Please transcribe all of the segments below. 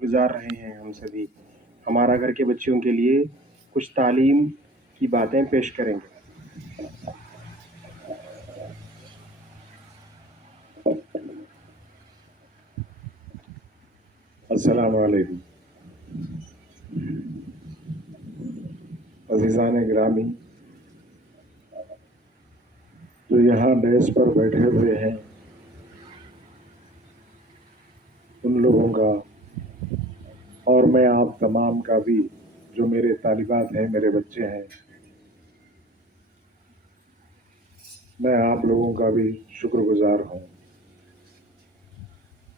خدمت گزار رہے ہیں ہم سبھی. ہمارا گھر کے بچوں کے لیے کچھ تعلیم کی باتیں پیش کریں گے. السلام علیکم. عزیزان گرامی جو یہاں ڈیس پر بیٹھے ہوئے ہیں، ان لوگوں کا اور میں آپ تمام کا بھی، جو میرے طالبات ہیں، میرے بچے ہیں، میں آپ لوگوں کا بھی شکر گزار ہوں.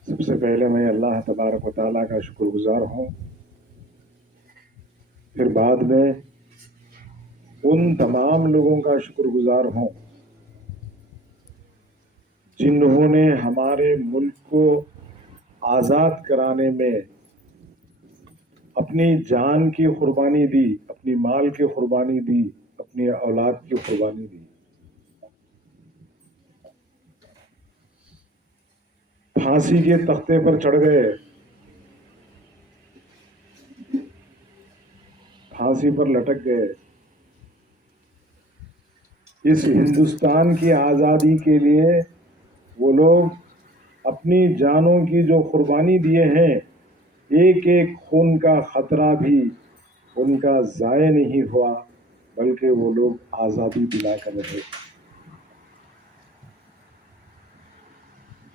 سب سے پہلے میں اللہ تبارک و تعالیٰ کا شکر گزار ہوں، پھر بعد میں ان تمام لوگوں کا شکر گزار ہوں جنہوں نے ہمارے ملک کو آزاد کرانے میں اپنی جان کی قربانی دی، اپنی مال کی قربانی دی، اپنی اولاد کی قربانی دی. پھانسی کے تختے پر چڑھ گئے، پھانسی پر لٹک گئے. اس ہندوستان کی آزادی کے لیے وہ لوگ اپنی جانوں کی جو قربانی دیے ہیں، ایک ایک خون کا خطرہ بھی ان کا ضائع نہیں ہوا، بلکہ وہ لوگ آزادی دلا کر رہے.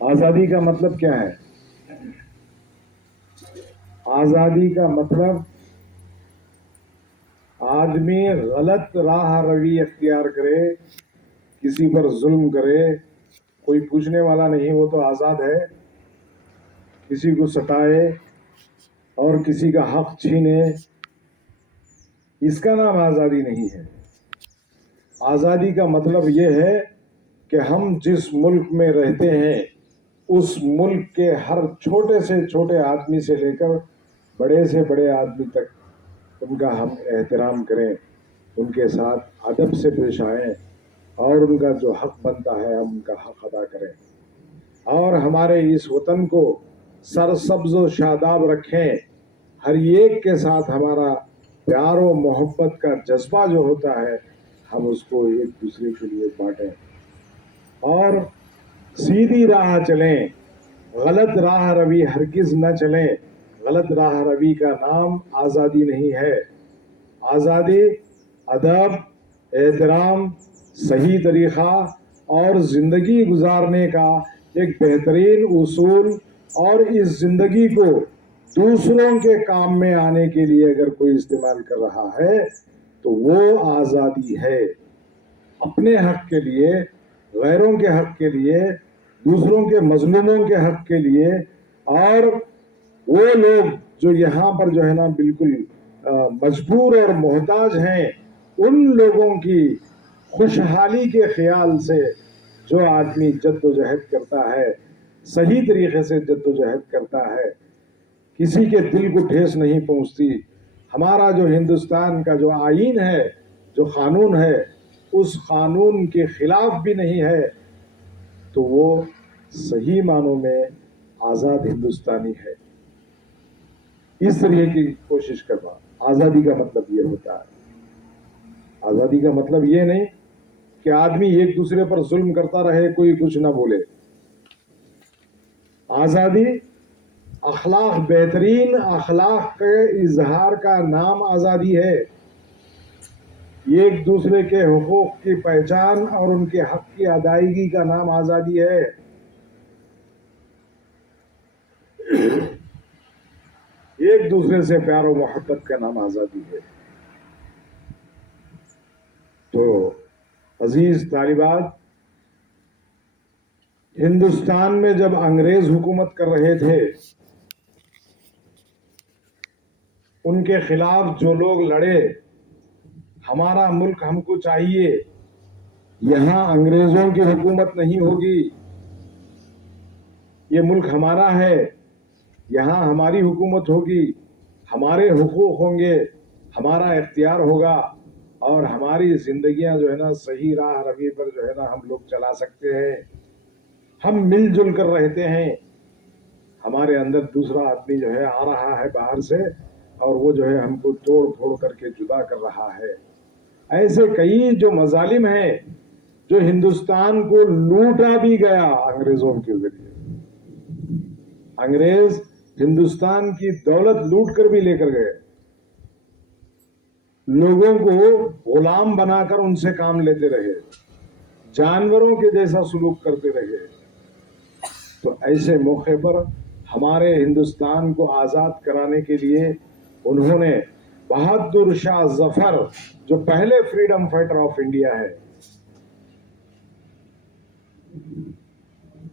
آزادی کا مطلب کیا ہے؟ آزادی کا مطلب آدمی غلط راہ روی اختیار کرے، کسی پر ظلم کرے، کوئی پوچھنے والا نہیں، وہ تو آزاد ہے. کسی کو ستائے اور کسی کا حق چھینے، اس کا نام آزادی نہیں ہے. آزادی کا مطلب یہ ہے کہ ہم جس ملک میں رہتے ہیں، اس ملک کے ہر چھوٹے سے چھوٹے آدمی سے لے کر بڑے سے بڑے آدمی تک ان کا ہم احترام کریں، ان کے ساتھ ادب سے پیش آئیں، اور ان کا جو حق بنتا ہے ہم ان کا حق ادا کریں، اور ہمارے اس وطن کو سرسبز و شاداب رکھیں. ہر ایک کے ساتھ ہمارا پیار و محبت کا جذبہ جو ہوتا ہے، ہم اس کو ایک دوسرے کے لیے بانٹیں اور سیدھی راہ چلیں. غلط راہ روی ہرگز نہ چلیں. غلط راہ روی کا نام آزادی نہیں ہے. آزادی ادب، احترام، صحیح طریقہ اور زندگی گزارنے کا ایک بہترین اصول، اور اس زندگی کو دوسروں کے کام میں آنے کے لیے اگر کوئی استعمال کر رہا ہے تو وہ آزادی ہے. اپنے حق کے لیے، غیروں کے حق کے لیے، دوسروں کے مظلوموں کے حق کے لیے، اور وہ لوگ جو یہاں پر جو ہے نا بالکل مجبور اور محتاج ہیں، ان لوگوں کی خوشحالی کے خیال سے جو آدمی جد و جہد کرتا ہے، صحیح طریقے سے جد و جہد کرتا ہے، کسی کے دل کو ٹھیس نہیں پہنچتی. ہمارا جو ہندوستان کا جو آئین ہے، جو قانون ہے، اس قانون کے خلاف بھی نہیں ہے، تو وہ صحیح معنوں میں آزاد ہندوستانی ہے. اس طرح کی کوشش کرنا آزادی کا مطلب یہ ہوتا ہے. آزادی کا مطلب یہ نہیں کہ آدمی ایک دوسرے پر ظلم کرتا رہے، کوئی کچھ نہ بولے. آزادی اخلاق، بہترین اخلاق کے اظہار کا نام آزادی ہے. ایک دوسرے کے حقوق کی پہچان اور ان کے حق کی ادائیگی کا نام آزادی ہے. ایک دوسرے سے پیار و محبت کا نام آزادی ہے. تو عزیز طالبات، ہندوستان میں جب انگریز حکومت کر رہے تھے، ان کے خلاف جو لوگ لڑے، ہمارا ملک ہم کو چاہیے، یہاں انگریزوں کی حکومت نہیں ہوگی، یہ ملک ہمارا ہے، یہاں ہماری حکومت ہوگی، ہمارے حقوق ہوں گے، ہمارا اختیار ہوگا، اور ہماری زندگیاں جو ہے نا صحیح راہ روی پر جو ہے نا ہم لوگ چلا سکتے ہیں. ہم مل جل کر رہتے ہیں. ہمارے اندر دوسرا آدمی جو ہے آ رہا ہے باہر سے اور وہ جو ہے ہم کو توڑ پھوڑ کر کے جدا کر رہا ہے. ایسے کئی جو مظالم ہیں جو ہندوستان کو لوٹا بھی گیا انگریزوں کے ذریعے. انگریز ہندوستان کی دولت لوٹ کر بھی لے کر گئے, لوگوں کو غلام بنا کر ان سے کام لیتے رہے, جانوروں کے جیسا سلوک کرتے رہے. تو ایسے موقع پر ہمارے ہندوستان کو آزاد کرانے کے لیے انہوں نے بہادر شاہ ظفر, جو پہلے فریڈم فائٹر آف انڈیا ہے,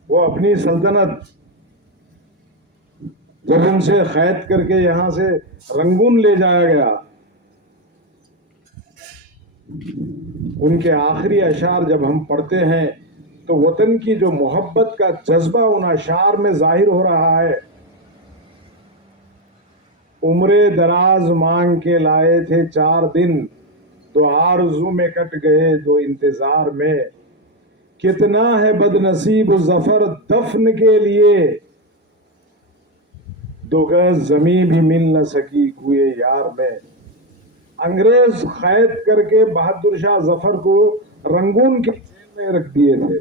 وہ اپنی سلطنت جب ان سے قید کر کے یہاں سے رنگون لے جایا گیا, ان کے آخری اشعار جب ہم پڑھتے ہیں تو وطن کی جو محبت کا جذبہ ان اشعار میں ظاہر ہو رہا ہے. عمرے دراز مانگ کے لائے تھے 4 دن, تو آرزو میں کٹ گئے دو انتظار میں. کتنا ہے بد نصیب ظفر دفن کے لیے, 2 گز زمین بھی مل نہ سکی کوئے یار میں. انگریز قید کر کے بہادر شاہ ظفر کو رنگون کے جیل میں رکھ دیے تھے.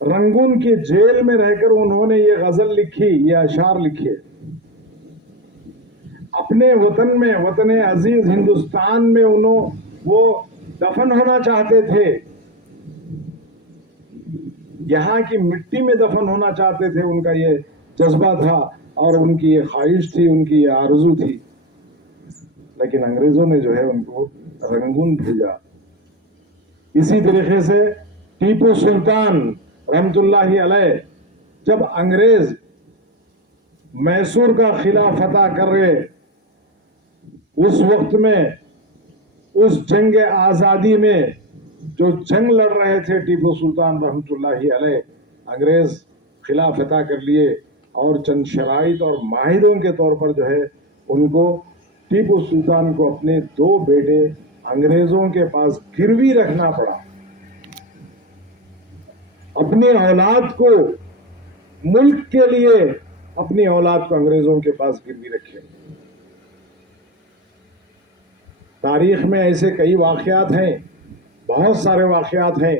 رنگون کی جیل میں رہ کر انہوں نے یہ غزل لکھی, یہ اشعار لکھے. اپنے وطن میں, وطن عزیز ہندوستان میں وہ دفن ہونا چاہتے تھے, یہاں کی مٹی میں دفن ہونا چاہتے تھے. ان کا یہ جذبہ تھا اور ان کی یہ خواہش تھی, ان کی یہ آرزو تھی. لیکن انگریزوں نے جو ہے ان کو رنگون بھیجا. اسی طریقے سے ٹیپو سلطان رحمت اللہ علیہ, جب انگریز میسور کا قلعہ فتح کر رہے, اس وقت میں اس جنگ آزادی میں جو جنگ لڑ رہے تھے ٹیپو سلطان رحمت اللہ علیہ, انگریز قلعہ فتح کر لیے اور چند شرائط اور معاہدوں کے طور پر جو ہے ان کو, ٹیپو سلطان کو اپنے 2 بیٹے انگریزوں کے پاس گروی رکھنا پڑا. اپنی اولاد کو, ملک کے لیے اپنی اولاد کو انگریزوں کے پاس گروی رکھے. تاریخ میں ایسے کئی واقعات ہیں, بہت سارے واقعات ہیں.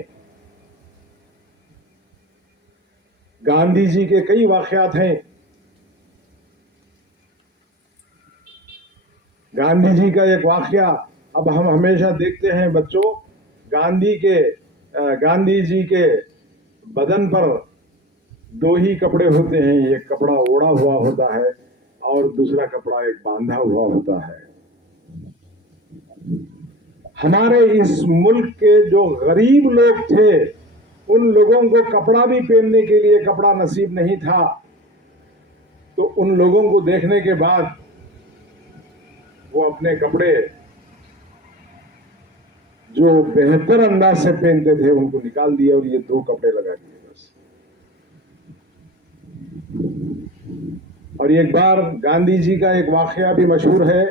گاندھی جی کے کئی واقعات ہیں. گاندھی جی کا ایک واقعہ اب ہم ہمیشہ دیکھتے ہیں بچوں, گاندھی جی کے بدن پر 2 ہی کپڑے ہوتے ہیں, ایک کپڑا اوڑا ہوا ہوتا ہے اور دوسرا کپڑا ایک باندھا ہوا ہوتا ہے. ہمارے اس ملک کے جو غریب لوگ تھے, ان لوگوں کو کپڑا بھی پہننے کے لیے کپڑا نصیب نہیں تھا. تو ان لوگوں کو دیکھنے کے بعد وہ اپنے کپڑے جو بہتر انداز سے پہنتے تھے ان کو نکال دیے اور یہ 2 کپڑے لگا دیے بس. اور ایک بار گاندھی جی کا ایک واقعہ بھی مشہور ہے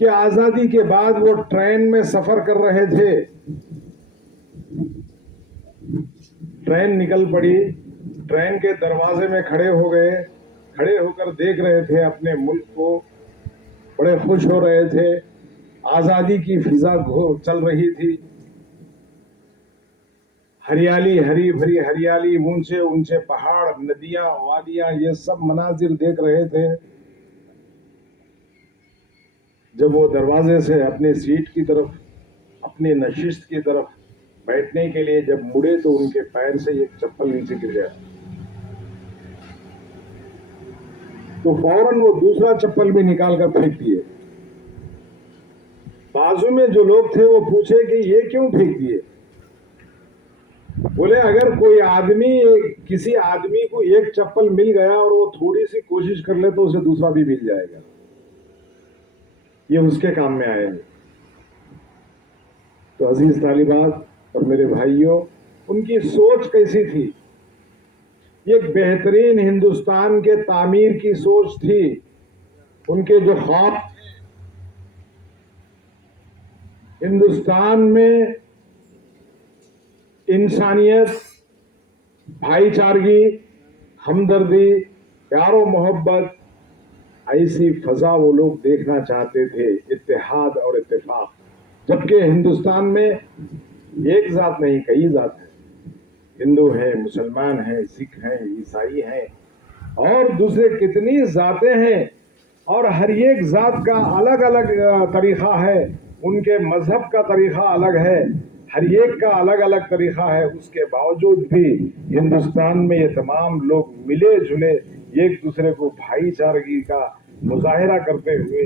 کہ آزادی کے بعد وہ ٹرین میں سفر کر رہے تھے, ٹرین نکل پڑی, ٹرین کے دروازے میں کھڑے ہو گئے, کھڑے ہو کر دیکھ رہے تھے اپنے ملک کو, بڑے خوش ہو رہے تھے. آزادی کی فضا چل رہی تھی, ہریالی, ہری بھری ہریالی, اونچے اونچے پہاڑ, ندیاں, وادیاں, یہ سب مناظر دیکھ رہے تھے. جب وہ دروازے سے اپنے سیٹ کی طرف, اپنی نشست کی طرف بیٹھنے کے لیے جب مڑے تو ان کے پیر سے ایک چپل نیچے گر گیا. تو فوراً وہ دوسرا چپل بھی نکال کر پھینک دیے. بازو میں جو لوگ تھے وہ پوچھے کہ یہ کیوں پھینک دیے؟ بولے اگر کوئی آدمی, کسی آدمی کو ایک چپل مل گیا اور وہ تھوڑی سی کوشش کر لے تو اسے دوسرا بھی مل جائے گا, یہ اس کے کام میں آئے گا. تو عزیز طالبات اور میرے بھائیوں, ان کی سوچ کیسی تھی؟ ایک بہترین ہندوستان کے تعمیر کی سوچ تھی. ان کے جو خواب ہندوستان میں انسانیت بھائی چارگی، ہمدردی، پیار و محبت، ایسی فضا وہ لوگ دیکھنا چاہتے تھے، اتحاد اور اتفاق. جبکہ ہندوستان میں ایک ذات نہیں، کئی ذات ہیں. ہندو ہیں، مسلمان ہیں، سکھ ہیں، عیسائی ہیں اور دوسرے کتنی ذاتیں ہیں، اور ہر ایک ذات کا الگ الگ طریقہ ہے، ان کے مذہب کا طریقہ الگ ہے، ہر ایک کا الگ الگ طریقہ ہے. اس کے باوجود بھی ہندوستان میں یہ تمام لوگ ملے جلے ایک دوسرے کو بھائی چارگی کا مظاہرہ کرتے ہوئے،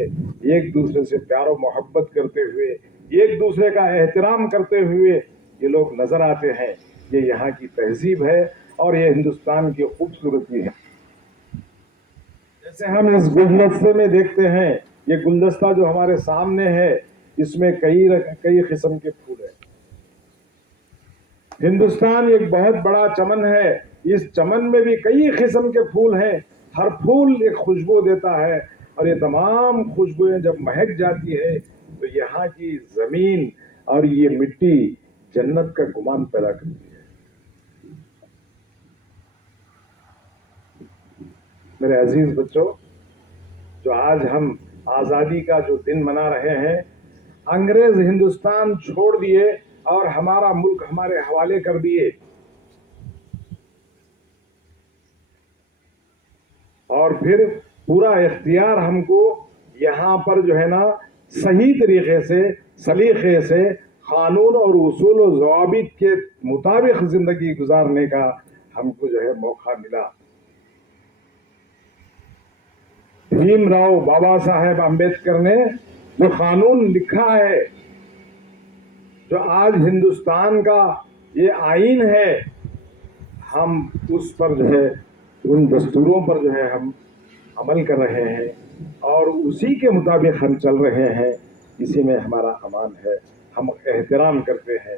ایک دوسرے سے پیار و محبت کرتے ہوئے، ایک دوسرے کا احترام کرتے ہوئے یہ لوگ نظر آتے ہیں. یہ یہاں کی تہذیب ہے اور یہ ہندوستان کی خوبصورتی ہے. جیسے ہم اس گلدستے میں دیکھتے ہیں، یہ گلدستہ جو ہمارے سامنے ہے، اس میں کئی قسم کے پھول ہیں. ہندوستان ایک بہت بڑا چمن ہے، اس چمن میں بھی کئی قسم کے پھول ہیں. ہر پھول ایک خوشبو دیتا ہے، اور یہ تمام خوشبوئیں جب مہک جاتی ہے تو یہاں کی زمین اور یہ مٹی جنت کا گمان پیدا کرتی ہے. میرے عزیز بچوں، جو آج ہم آزادی کا جو دن منا رہے ہیں، انگریز ہندوستان چھوڑ دیے اور ہمارا ملک ہمارے حوالے کر دیے، اور پھر پورا اختیار ہم کو یہاں پر جو ہے نا صحیح طریقے سے، سلیقے سے، قانون اور اصول و ضوابط کے مطابق زندگی گزارنے کا ہم کو جو ہے موقع ملا. بھیم راؤ بابا صاحب امبیڈکر نے جو قانون لکھا ہے، جو آج ہندوستان کا یہ آئین ہے، ہم اس پر جو ہے، ان دستوروں پر جو ہے ہم عمل کر رہے ہیں اور اسی کے مطابق ہم چل رہے ہیں. اسی میں ہمارا امان ہے. ہم احترام کرتے ہیں.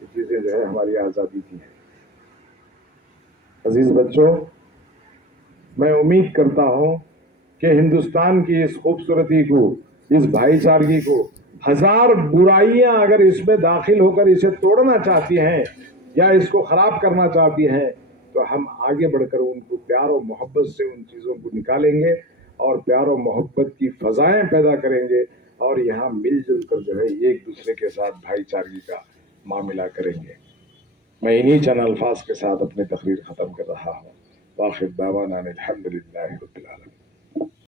یہ چیزیں جو ہے ہماری آزادی کی ہیں. عزیز بچوں، میں امید کرتا ہوں کہ ہندوستان کی اس خوبصورتی کو، اس بھائی چارگی کو، ہزار برائیاں اگر اس میں داخل ہو کر اسے توڑنا چاہتی ہیں یا اس کو خراب کرنا چاہتی ہیں، تو ہم آگے بڑھ کر ان کو پیار و محبت سے ان چیزوں کو نکالیں گے اور پیار و محبت کی فضائیں پیدا کریں گے، اور یہاں مل جل کر جو ہے ایک دوسرے کے ساتھ بھائی چارگی کا معاملہ کریں گے. میں انہی چند الفاظ کے ساتھ اپنی تقریر ختم کر رہا ہوں. واخر دعوانا الحمدللہ رب العالمین.